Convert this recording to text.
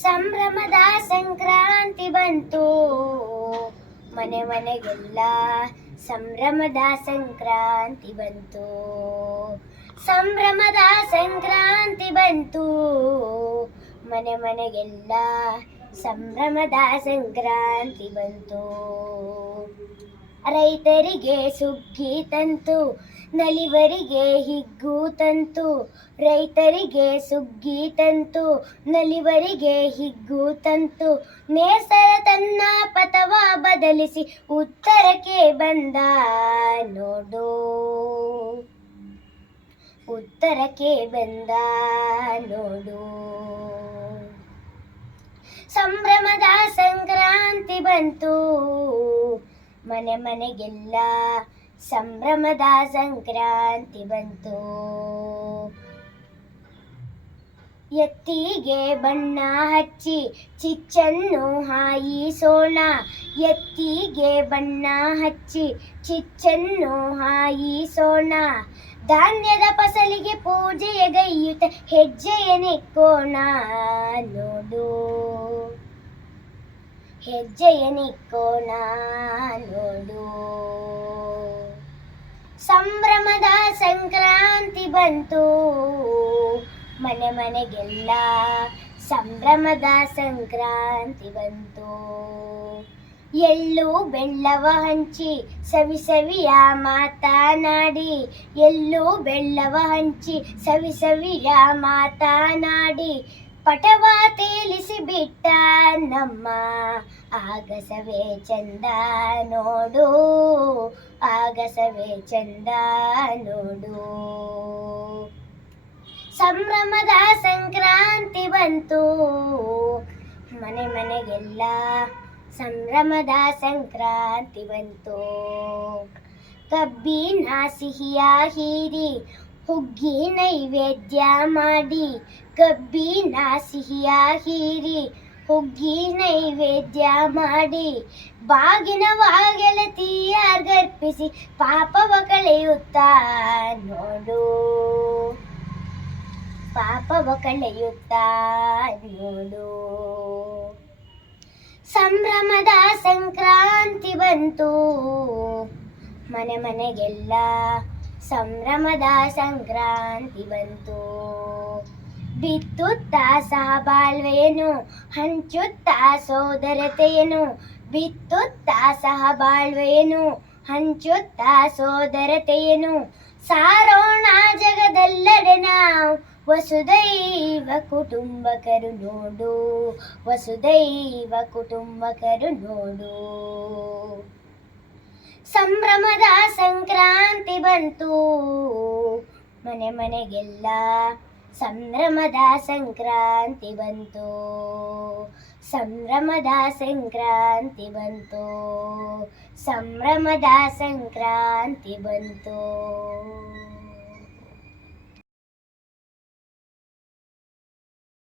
ಸಂಭ್ರಮದ ಸಂಕ್ರಾಂತಿ ಬಂತು, ಮನೆ ಮನೆಗೆಲ್ಲ ಸಂಭ್ರಮದ ಸಂಕ್ರಾಂತಿ ಬಂತು. ಸಂಭ್ರಮದ ಸಂಕ್ರಾಂತಿ ಬಂತು, ಮನೆ ಮನೆಗೆಲ್ಲ ಸಂಭ್ರಮದ ಸಂಕ್ರಾಂತಿ ಬಂತು. ರೈತರಿಗೆ ಸುಗ್ಗಿ ತಂತು, ನಲಿವರಿಗೆ ಹಿಗ್ಗು ತಂತು. ರೈತರಿಗೆ ಸುಗ್ಗಿ ತಂತು, ನಲಿವರಿಗೆ ಹಿಗ್ಗು ತಂತು. ನೇಸರ ತನ್ನ ಪಥವ ಬದಲಿಸಿ ಉತ್ತರಕ್ಕೆ ಬಂದ ನೋಡು, ಉತ್ತರಕ್ಕೆ ಬಂದ ನೋಡು. ಸಂಭ್ರಮದ ಸಂಕ್ರಾಂತಿ ಬಂತು, ಮನೆ ಮನೆಗೆಲ್ಲ ಸಂಭ್ರಮದ ಸಂಕ್ರಾಂತಿ ಬಂತು. ಎತ್ತಿಗೆ ಬಣ್ಣ ಹಚ್ಚಿ ಚಿಚ್ಚನ್ನು ಹಾಯಿಸೋಣ, ಎತ್ತಿಗೆ ಬಣ್ಣ ಹಚ್ಚಿ ಚಿಚ್ಚನ್ನು ಹಾಯಿಸೋಣ. ಧಾನ್ಯದ ಫಸಲಿಗೆ ಪೂಜೆಯ ಗೈಯುತ್ತ ಹೆಜ್ಜೆಯ ನಿಕ್ಕೋಣ ನೋಡು, ಹೆಜ್ಜೆಯ ನಿಕ್ಕೋಣ ನೋಡು. ಸಂಭ್ರಮದ ಸಂಕ್ರಾಂತಿ ಬಂತು, ಮನೆ ಮನೆಗೆಲ್ಲ ಸಂಭ್ರಮದ ಸಂಕ್ರಾಂತಿ ಬಂತು. ಎಳ್ಳು ಬೆಲ್ಲವ ಹಂಚಿ ಸವಿ ಸವಿಯ ಮಾತನಾಡಿ, ಎಳ್ಳು ಬೆಲ್ಲವ ಹಂಚಿ ಸವಿ ಸವಿಯ ಮಾತನಾಡಿ. ಪಟವ ತೇಲಿಸಿ ಬಿಟ್ಟ ನಮ್ಮ ಆಗಸವೇ ಚಂದ ನೋಡು, ಆಗಸವೇ ಚಂದ ನೋಡು. ಸಂಭ್ರಮದ ಸಂಕ್ರಾಂತಿ ಬಂತು, ಮನೆ ಮನೆಗೆಲ್ಲ ಸಂಭ್ರಮದ ಸಂಕ್ರಾಂತಿ ಬಂತು. ಕಬ್ಬಿನ ಸಿಹಿಯ ಹೀರಿ ಹುಗ್ಗಿ ನೈವೇದ್ಯ ಮಾಡಿ, ಕಬ್ಬಿನ ಸಿಹಿಯ ಹೀರಿ ಹುಗ್ಗಿ ನೈವೇದ್ಯ ಮಾಡಿ. ಬಾಗಿನ ಗೆಳತಿಯರ್ಗರ್ಪಿಸಿ ಪಾಪವ ಕಳೆಯುತ್ತಾ ನೋಡು, ಪಾಪವ ಕಳೆಯುತ್ತಾ ನೋಡು. ಸಂಭ್ರಮದ ಸಂಕ್ರಾಂತಿ ಬಂತು, ಮನೆ ಮನೆಗೆಲ್ಲ ಸಂಭ್ರಮದ ಸಂಕ್ರಾಂತಿ ಬಂತು. ಬಿತ್ತುತ್ತಾ ಸಹಬಾಳ್ವೆಯನ್ನು ಹಂಚುತ್ತಾ ಸೋದರತೆಯನ್ನು, ಬಿತ್ತುತ್ತಾ ಸಹಬಾಳ್ವೆಯನ್ನು ಹಂಚುತ್ತಾ ಸೋದರತೆಯನ್ನು. ಸಾರೋಣ ಜಗದೆಲ್ಲೆಡೆ ನಾವು ವಸುದೈವ ಕುಟುಂಬಕರು ನೋಡು, ವಸುದೈವ ಕುಟುಂಬಕರು ನೋಡು. ಸಂಭ್ರಮದ ಸಂಕ್ರಾಂತಿ ಬಂತು, ಮನೆ ಮನೆಗೆಲ್ಲ ಸಂಭ್ರಮದ ಸಂಕ್ರಾಂತಿ ಬಂತು. ಸಂಭ್ರಮದ ಸಂಕ್ರಾಂತಿ ಬಂತು, ಸಂಭ್ರಮದ ಸಂಕ್ರಾಂತಿ ಬಂತು.